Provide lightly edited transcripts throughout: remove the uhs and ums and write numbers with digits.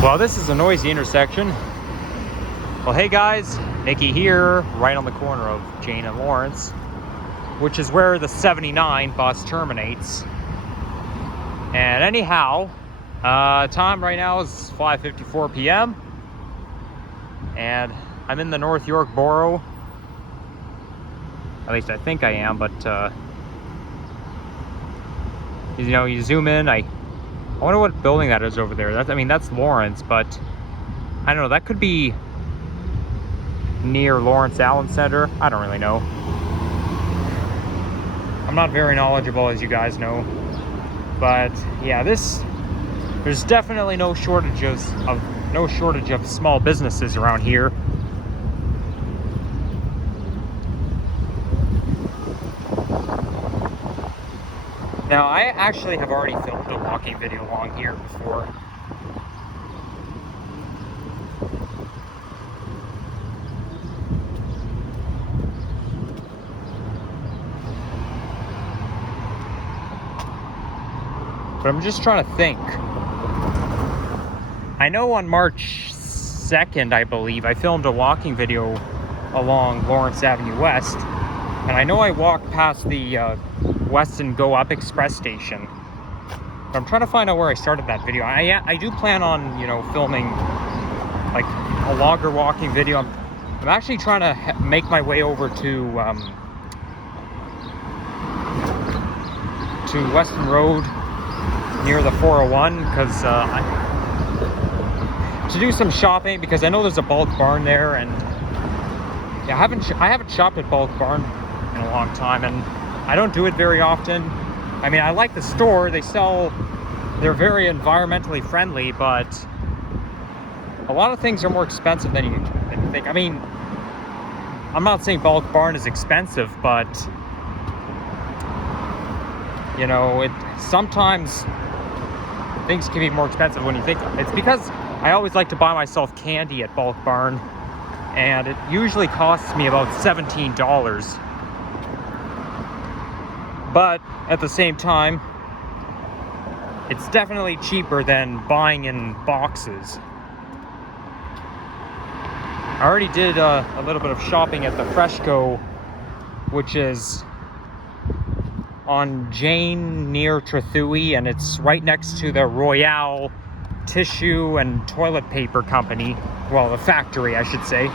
Well, this is a noisy intersection. Well, hey guys, Nikki here, right on the corner of Jane and Lawrence, which is where the 79 bus terminates. And anyhow, time right now is 5:54 p.m. and I'm in the North York borough. At least I think I am, but you zoom in. I wonder what building that is over there. That's Lawrence, but I don't know. That could be near Lawrence Allen Center. I don't really know. I'm not very knowledgeable, as you guys know. But yeah, there's definitely no shortage of small businesses around here. Now, I actually have already filmed a walking video along here before. But I'm just trying to think. I know on March 2nd, I believe, I filmed a walking video along Lawrence Avenue West. And I know I walked past the Weston Go Up Express station. But I'm trying to find out where I started that video. I do plan on, filming like a longer walking video. I'm actually trying to make my way over to Weston Road near the 401 because to do some shopping, because I know there's a Bulk Barn there, and yeah, I haven't shopped at Bulk Barn in a long time, and I don't do it very often. I mean, I like the store. They're very environmentally friendly, but a lot of things are more expensive than you think. I mean, I'm not saying Bulk Barn is expensive, but sometimes things can be more expensive when you think. It's because I always like to buy myself candy at Bulk Barn, and it usually costs me about $17. But at the same time, it's definitely cheaper than buying in boxes. I already did a little bit of shopping at the Freshco, which is on Jane near Trethui, and it's right next to the Royale Tissue and Toilet Paper Company. Well, the factory, I should say.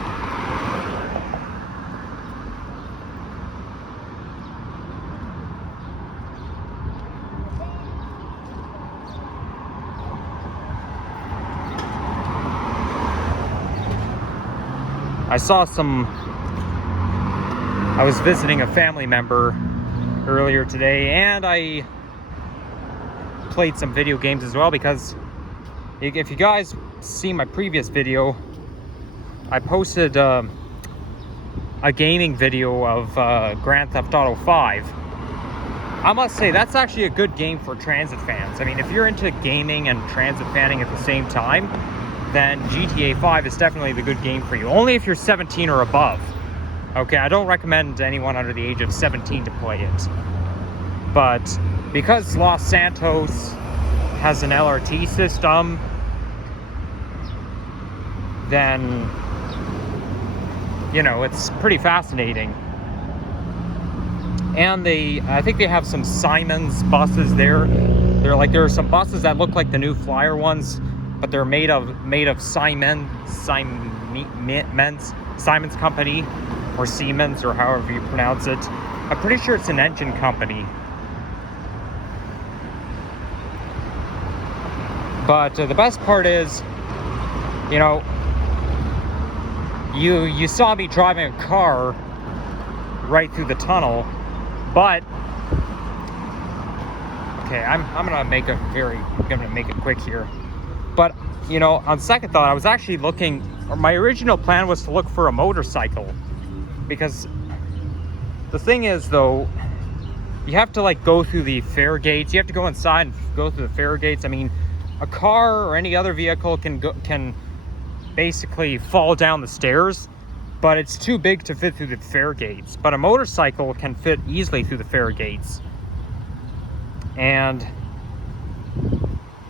I was visiting a family member earlier today, and I played some video games as well, because if you guys see my previous video, I posted a gaming video of Grand Theft Auto 5. I must say, that's actually a good game for transit fans. I mean, if you're into gaming and transit fanning at the same time, then GTA 5 is definitely the good game for you. Only if you're 17 or above. Okay, I don't recommend anyone under the age of 17 to play it. But because Los Santos has an LRT system, then, it's pretty fascinating. And I think they have some Siemens buses there. There are some buses that look like the new Flyer ones, but they're made of Siemens company, or Siemens, or however you pronounce it. I'm pretty sure it's an engine company. But the best part is, you saw me driving a car right through the tunnel, but okay, I'm gonna make it quick here. But on second thought, I was actually my original plan was to look for a motorcycle, because the thing is, though, you have to go through the fare gates. You have to go inside and go through the fare gates. I mean, a car or any other vehicle can basically fall down the stairs, but it's too big to fit through the fare gates. But a motorcycle can fit easily through the fare gates. And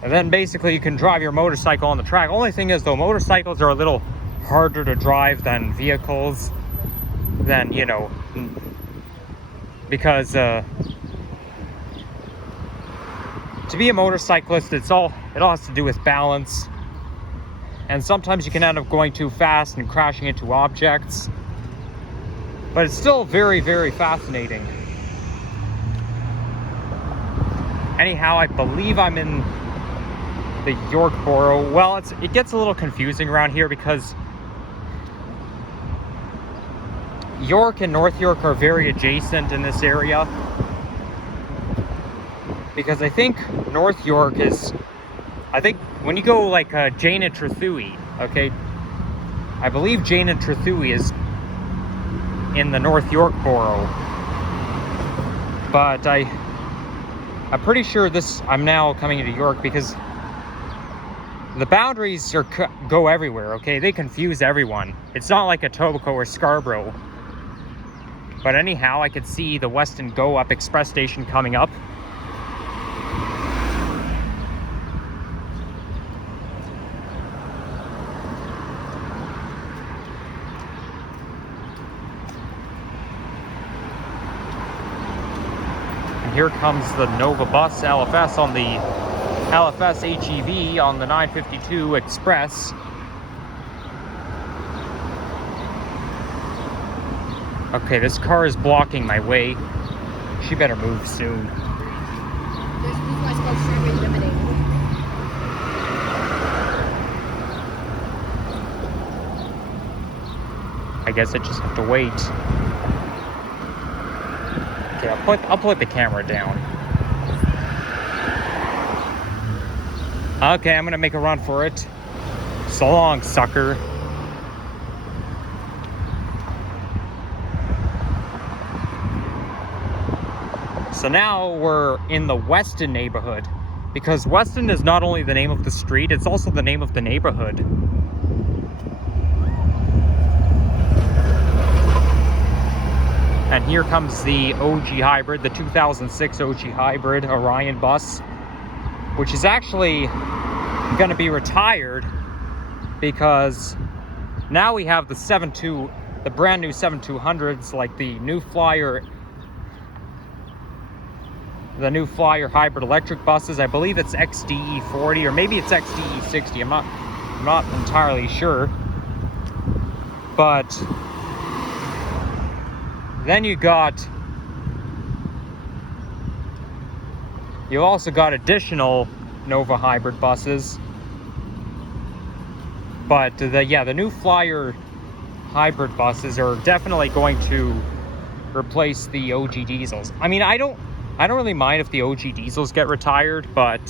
And then basically you can drive your motorcycle on the track. Only thing is though, motorcycles are a little harder to drive than vehicles. Than, you know, because to be a motorcyclist, it all has to do with balance. And sometimes you can end up going too fast and crashing into objects. But it's still very, very fascinating. Anyhow, I believe I'm in the York Borough. Well, it gets a little confusing around here because York and North York are very adjacent in this area. Because I think North York is, I think when you go like Jane and Trethewey, okay, I believe Jane and Trethewey is in the North York Borough. But I'm pretty sure I'm now coming into York because the boundaries go everywhere, okay? They confuse everyone. It's not like Etobicoke or Scarborough. But anyhow, I could see the Weston Go Up Express station coming up. Here comes the Nova Bus LFS on the LFS HEV on the 952 Express. Okay, this car is blocking my way. She better move soon. I guess I just have to wait. Okay, I'll put the camera down. Okay, I'm gonna make a run for it. So long, sucker. So now we're in the Weston neighborhood, because Weston is not only the name of the street, it's also the name of the neighborhood. And here comes the OG Hybrid, the 2006 OG Hybrid Orion bus, which is actually going to be retired because now we have the brand new 7200s, like the new Flyer hybrid electric buses. I believe it's XDE40 or maybe it's XDE60. I'm not entirely sure. But then you also got additional Nova hybrid buses. But the new Flyer hybrid buses are definitely going to replace the OG diesels. I mean, I don't really mind if the OG diesels get retired, but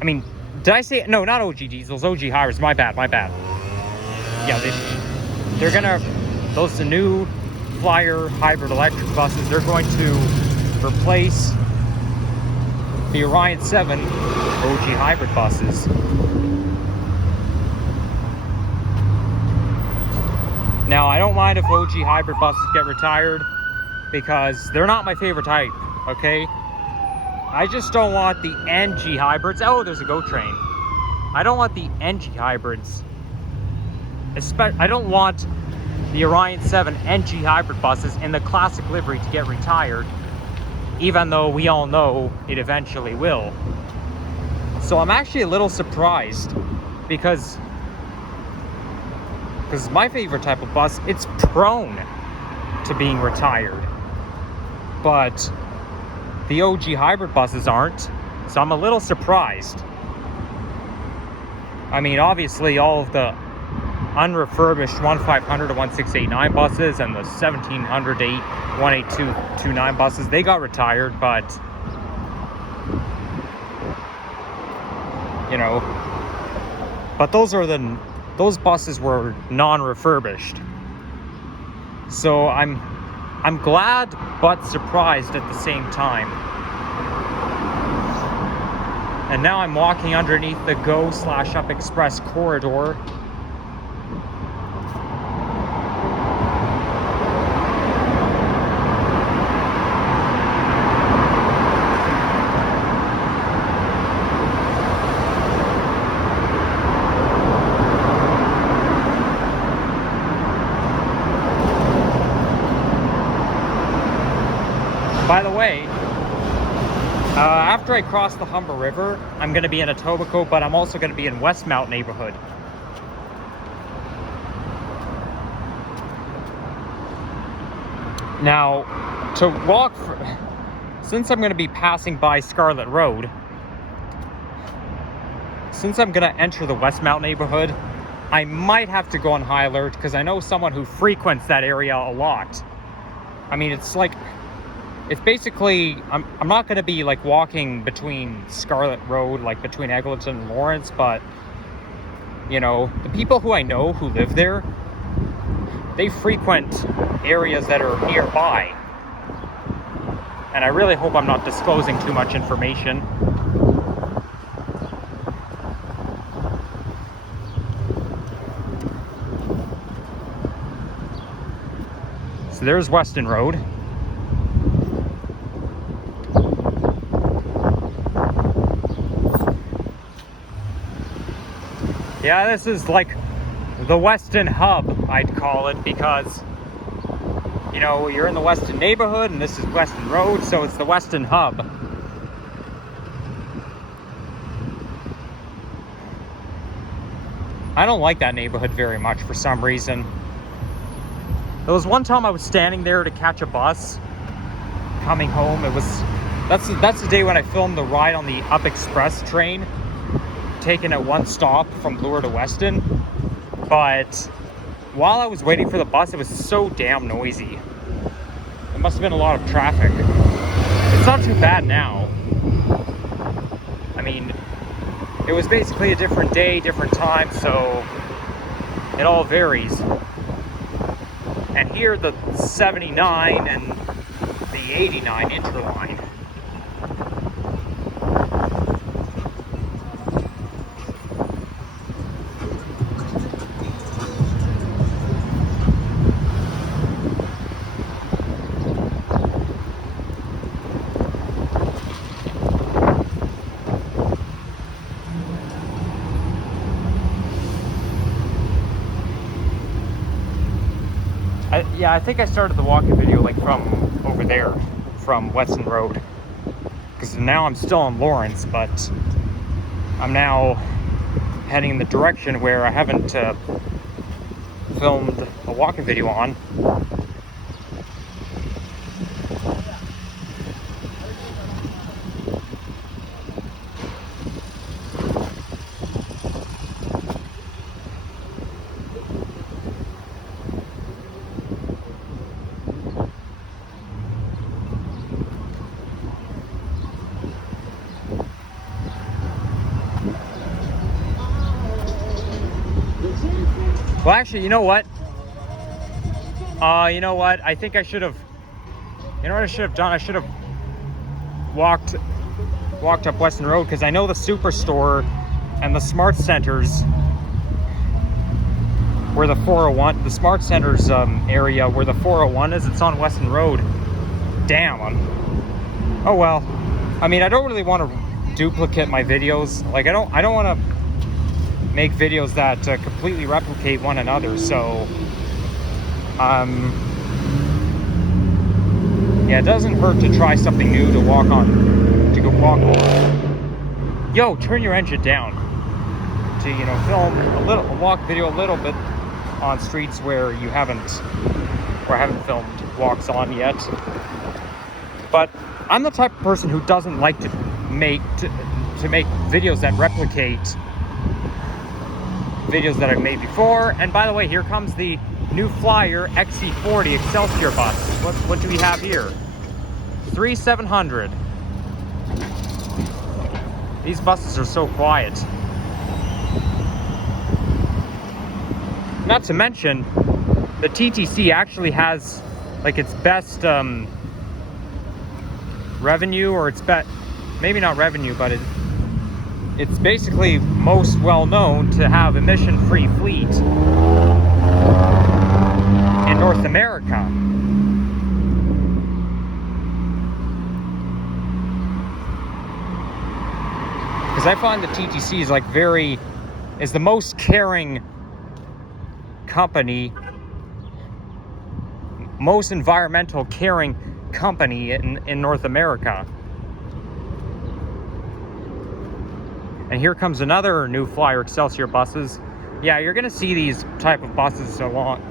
I mean, did I say no? Not OG diesels, OG hybrids. My bad. Yeah, they're gonna the new Flyer hybrid electric buses. They're going to replace the Orion 7 OG hybrid buses. Now, I don't mind if OG hybrid buses get retired because they're not my favorite type, okay? I just don't want the NG hybrids. Oh, there's a GO train. I don't want the NG hybrids. I don't want the Orion 7 NG hybrid buses in the classic livery to get retired, even though we all know it eventually will. So I'm actually a little surprised because my favorite type of bus, it's prone to being retired. But the OG hybrid buses aren't, so I'm a little surprised. I mean, obviously all of the unrefurbished 1500 to 1689 buses and the 1700 to 18229 buses, they got retired, but you know, but those buses were non-refurbished. So I'm glad but surprised at the same time. And now I'm walking underneath the Go/Up Express corridor. After I cross the Humber River, I'm going to be in Etobicoke, but I'm also going to be in Westmount neighborhood. Now, to walk, since I'm going to be passing by Scarlet Road, since I'm going to enter the Westmount neighborhood, I might have to go on high alert because I know someone who frequents that area a lot. I mean, it's basically, I'm not going to be like walking between Scarlet Road, like between Eglinton and Lawrence, but, you know, the people who I know who live there, they frequent areas that are nearby. And I really hope I'm not disclosing too much information. So there's Weston Road. Yeah, this is like the Weston hub, I'd call it, because, you know, you're in the Weston neighborhood and this is Weston Road, so it's the Weston hub. I don't like that neighborhood very much for some reason. There was one time I was standing there to catch a bus coming home. That's the day when I filmed the ride on the Up Express train, taken at one stop from Bloor to Weston. But while I was waiting for the bus, it was so damn noisy. There must have been a lot of traffic. It's not too bad now. I mean, it was basically a different day, different time, so it all varies. And here the 79 and the 89 interline. Yeah, I think I started the walking video like from over there, from Weston Road. Because now I'm still in Lawrence, but I'm now heading in the direction where I haven't filmed a walking video on. Well, actually, you know what? I think I should have. You know what I should have done? I should have walked up Weston Road, because I know the Superstore and the Smart Centers, where the 401, the Smart Centers area where the 401 is. It's on Weston Road. Damn. Oh well. I mean, I don't really want to duplicate my videos. Like, I don't want to make videos that completely replicate one another, so yeah, it doesn't hurt to try something new to walk over. Yo, turn your engine down to, you know, film a walk video a little bit on streets where I haven't filmed walks on yet. But I'm the type of person who doesn't like to make videos that replicate videos that I've made before. And by the way, here comes the new Flyer XC40 Excelsior bus. What do we have here? 3700. These buses are so quiet. Not to mention, the TTC actually has like its best revenue, or maybe not revenue, but it's basically most well known to have emission-free fleet in North America. Because I find the TTC is the most caring company, most environmental caring company in North America. And here comes another new Flyer Excelsior buses. Yeah, you're gonna see these type of buses along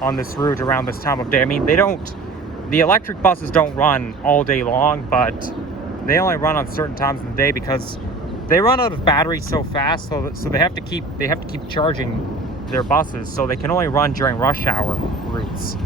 on this route around this time of day. I mean, the electric buses don't run all day long, but they only run on certain times of the day because they run out of batteries so fast, so they have to keep charging their buses, so they can only run during rush hour routes.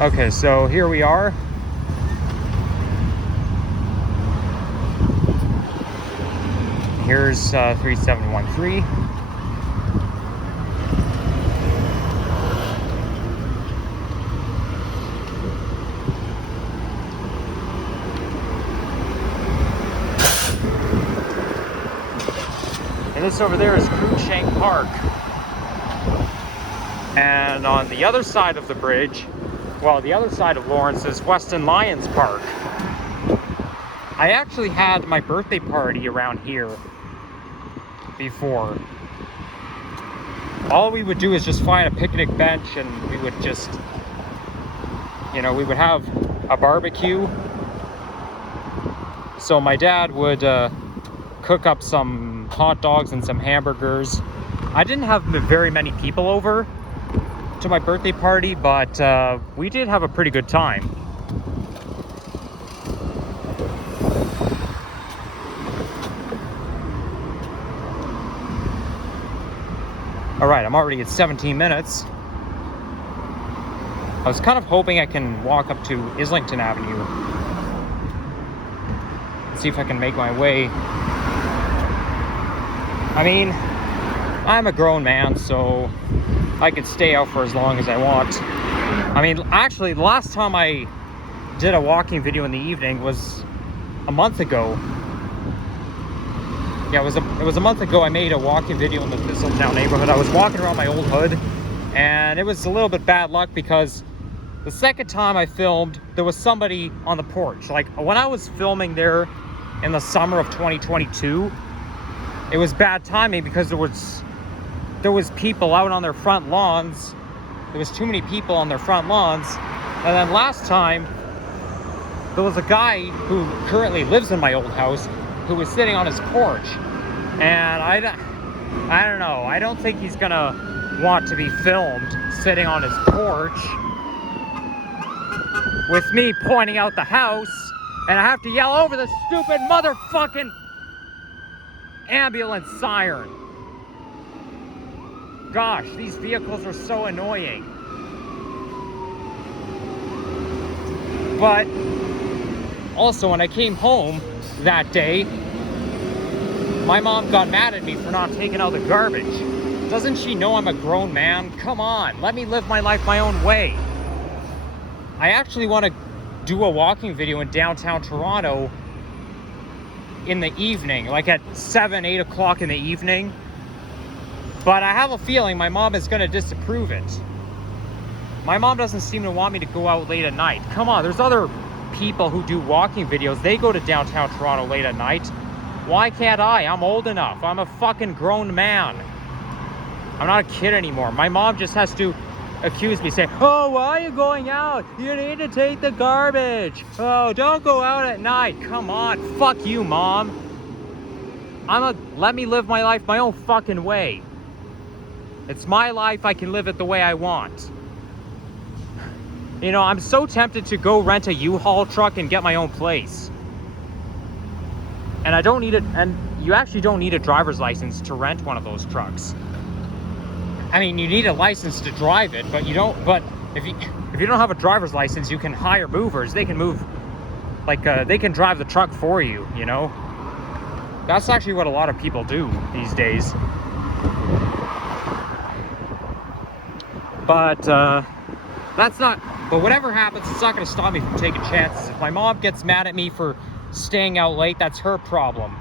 Okay, so here we are. Here's 3713. And this over there is Cruikshank Park. And on the other side of the bridge, well, the other side of Lawrence is Weston Lions Park. I actually had my birthday party around here before. All we would do is just find a picnic bench and we would just, we would have a barbecue. So my dad would cook up some hot dogs and some hamburgers. I didn't have very many people over to my birthday party, but we did have a pretty good time. All right, I'm already at 17 minutes. I was kind of hoping I can walk up to Islington Avenue and see if I can make my way. I mean, I'm a grown man, so I could stay out for as long as I want. I mean, actually, the last time I did a walking video in the evening was a month ago. Yeah, it was a month ago I made a walking video in the Thistletown neighborhood. I was walking around my old hood, and it was a little bit bad luck because the second time I filmed, there was somebody on the porch. Like, when I was filming there in the summer of 2022, it was bad timing because there was people out on their front lawns. There was too many people on their front lawns. And then last time, there was a guy who currently lives in my old house who was sitting on his porch. And I don't know. I don't think he's gonna want to be filmed sitting on his porch with me pointing out the house, and I have to yell over the stupid motherfucking ambulance siren. Gosh, these vehicles are so annoying. But also, when I came home that day, my mom got mad at me for not taking out the garbage. Doesn't she know I'm a grown man? Come on, let me live my life my own way. I actually want to do a walking video in downtown Toronto in the evening, like at 7, 8 o'clock in the evening. But I have a feeling my mom is going to disapprove it. My mom doesn't seem to want me to go out late at night. Come on, there's other people who do walking videos. They go to downtown Toronto late at night. Why can't I? I'm old enough. I'm a fucking grown man. I'm not a kid anymore. My mom just has to accuse me, say, oh, why are you going out? You need to take the garbage. Oh, don't go out at night. Come on. Fuck you, Mom. Let me live my life my own fucking way. It's my life. I can live it the way I want. I'm so tempted to go rent a U-Haul truck and get my own place. And I don't need it. And you actually don't need a driver's license to rent one of those trucks. I mean, you need a license to drive it, but you don't. But if you don't have a driver's license, you can hire movers. They can move, they can drive the truck for you. That's actually what a lot of people do these days. But that's not. But whatever happens, it's not going to stop me from taking chances. If my mom gets mad at me for staying out late, that's her problem.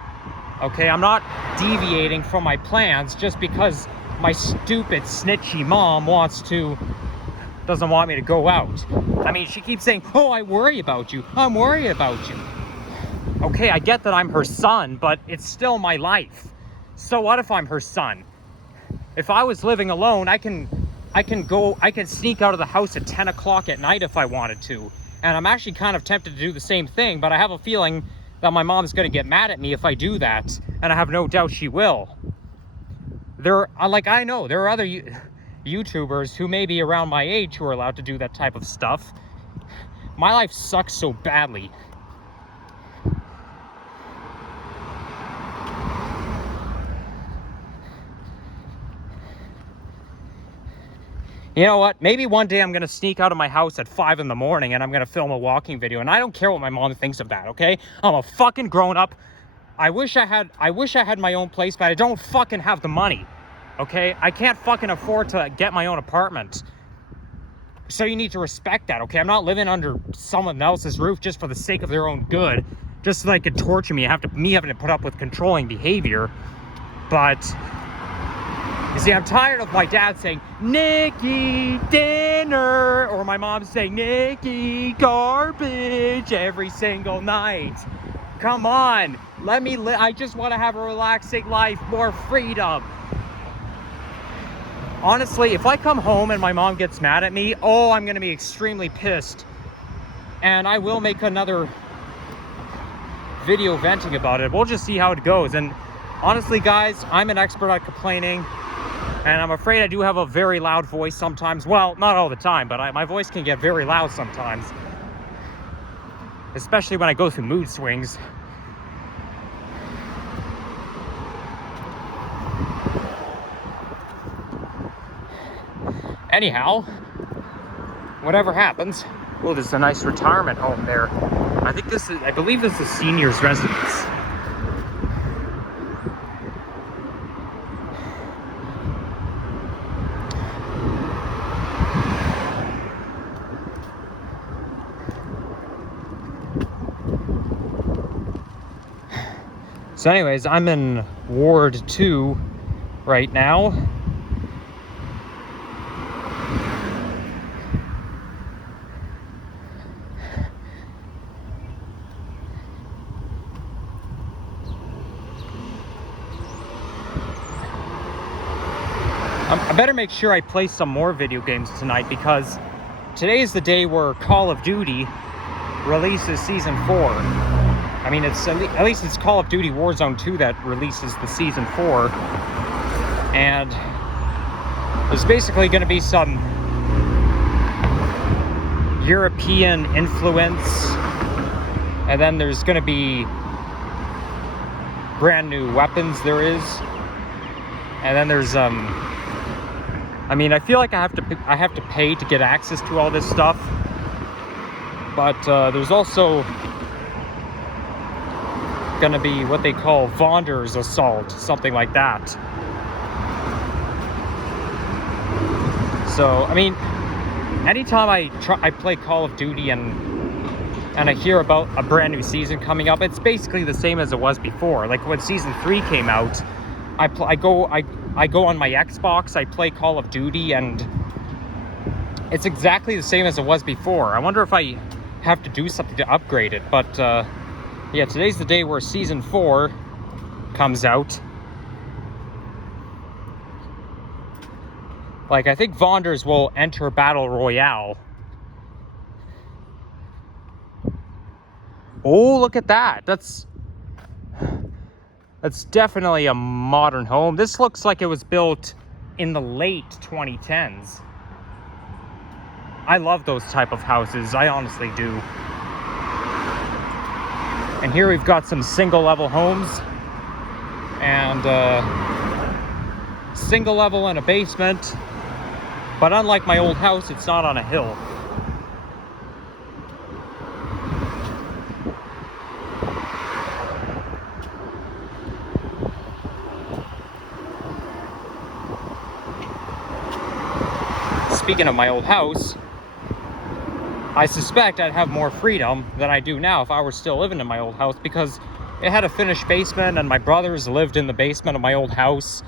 Okay, I'm not deviating from my plans just because my stupid snitchy mom wants to doesn't want me to go out. I mean, she keeps saying, oh, I worry about you. I'm worried about you. Okay, I get that I'm her son, but it's still my life. So what if I'm her son? If I was living alone, I can sneak out of the house at 10 o'clock at night if I wanted to. And I'm actually kind of tempted to do the same thing, but I have a feeling that my mom's gonna get mad at me if I do that, and I have no doubt she will. I know there are other YouTubers who may be around my age who are allowed to do that type of stuff. My life sucks so badly. You know what? Maybe one day I'm going to sneak out of my house at 5 in the morning and I'm going to film a walking video. And I don't care what my mom thinks of that, okay? I'm a fucking grown up. I wish I had my own place, but I don't fucking have the money, okay? I can't fucking afford to get my own apartment. So you need to respect that, okay? I'm not living under someone else's roof just for the sake of their own good. Just so they could torture me, me having to put up with controlling behavior. But... you see, I'm tired of my dad saying, Nikki, dinner, or my mom saying, Nikki, garbage, every single night. Come on, let me live. I just want to have a relaxing life, more freedom. Honestly, if I come home and my mom gets mad at me, oh, I'm going to be extremely pissed. And I will make another video venting about it. We'll just see how it goes. And honestly, guys, I'm an expert at complaining. And I'm afraid I do have a very loud voice sometimes. Well, not all the time, but my voice can get very loud sometimes. Especially when I go through mood swings. Anyhow, whatever happens. Oh, there's a nice retirement home there. I believe this is seniors' residence. So anyways, I'm in Ward 2 right now. I better make sure I play some more video games tonight, because today is the day where Call of Duty releases Season 4. I mean, at least it's Call of Duty Warzone 2 that releases the Season 4. And there's basically going to be some European influence. And then there's going to be brand new weapons there is. And then there's, I mean, I feel like I have to pay to get access to all this stuff. But there's also gonna be what they call Vonder's Assault, something like that. So, I mean, anytime I play Call of Duty and I hear about a brand new season coming up, it's basically the same as it was before. Like when Season 3 came out, I go on my Xbox, I play Call of Duty, and it's exactly the same as it was before. I wonder if I have to do something to upgrade it, but yeah, today's the day where Season 4 comes out. Like, I think Vonder's will enter Battle Royale. Oh, look at that. That's definitely a modern home. This looks like it was built in the late 2010s. I love those type of houses. I honestly do. And here we've got some single level homes. And single level and a basement. But unlike my old house, it's not on a hill. Speaking of my old house, I suspect I'd have more freedom than I do now if I were still living in my old house, because it had a finished basement and my brothers lived in the basement of my old house,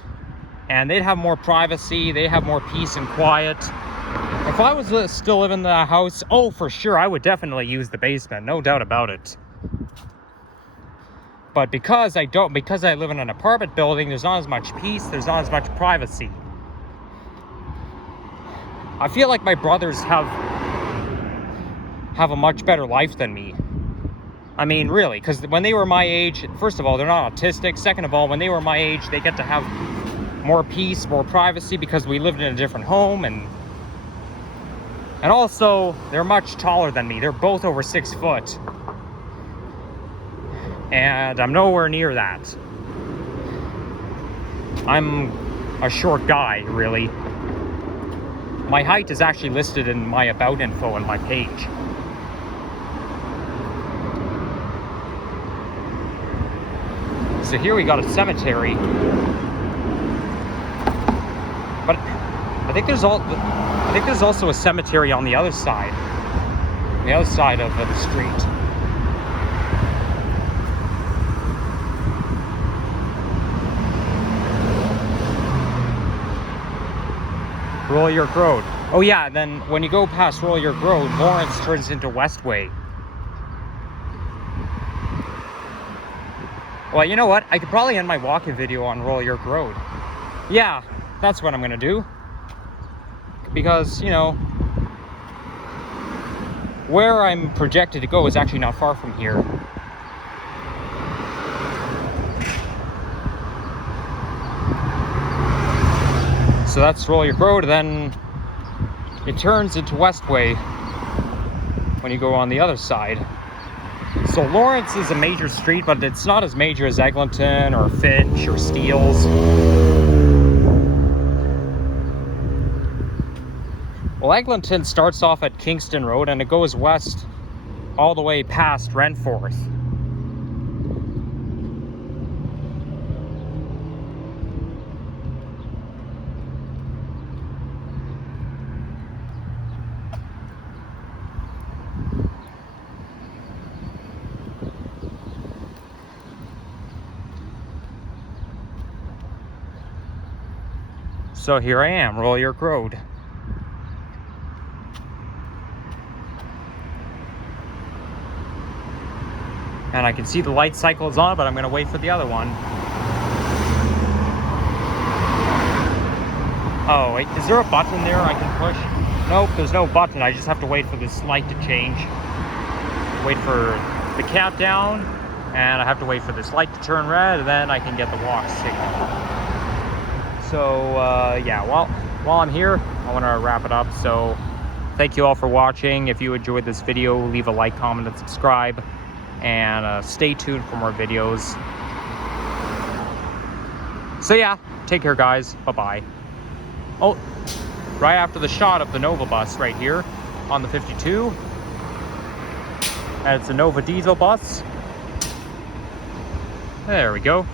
and they'd have more privacy, they'd have more peace and quiet. If I was still living in the house, oh, for sure, I would definitely use the basement, no doubt about it. But because I live in an apartment building, there's not as much peace, there's not as much privacy. I feel like my brothers have a much better life than me. I mean, really, because when they were my age, first of all, they're not autistic. Second of all, when they were my age, they get to have more peace, more privacy, because we lived in a different home, and also, they're much taller than me. They're both over 6 foot. And I'm nowhere near that. I'm a short guy, really. My height is actually listed in my about info on my page. So here we got a cemetery. But I think there's also a cemetery on the other side. On the other side of the street. Royal York Road. Oh yeah, then when you go past Royal York Road, Lawrence turns into Westway. Well, you know what? I could probably end my walking video on Royal York Road. Yeah, that's what I'm gonna do. Because, you know, where I'm projected to go is actually not far from here. So that's Royal York Road, and then it turns into Westway when you go on the other side. So Lawrence is a major street, but it's not as major as Eglinton or Finch or Steeles. Well, Eglinton starts off at Kingston Road and it goes west all the way past Renforth. So here I am, Royal York Road. And I can see the light cycle is on, but I'm going to wait for the other one. Oh, wait, is there a button there I can push? Nope, there's no button. I just have to wait for this light to change. Wait for the countdown, and I have to wait for this light to turn red, and then I can get the walk signal. So, yeah, while I'm here, I want to wrap it up. So, thank you all for watching. If you enjoyed this video, leave a like, comment, and subscribe. And stay tuned for more videos. So yeah, take care guys, bye-bye. Oh, right after the shot of the Nova bus right here on the 52. And it's a Nova diesel bus. There we go.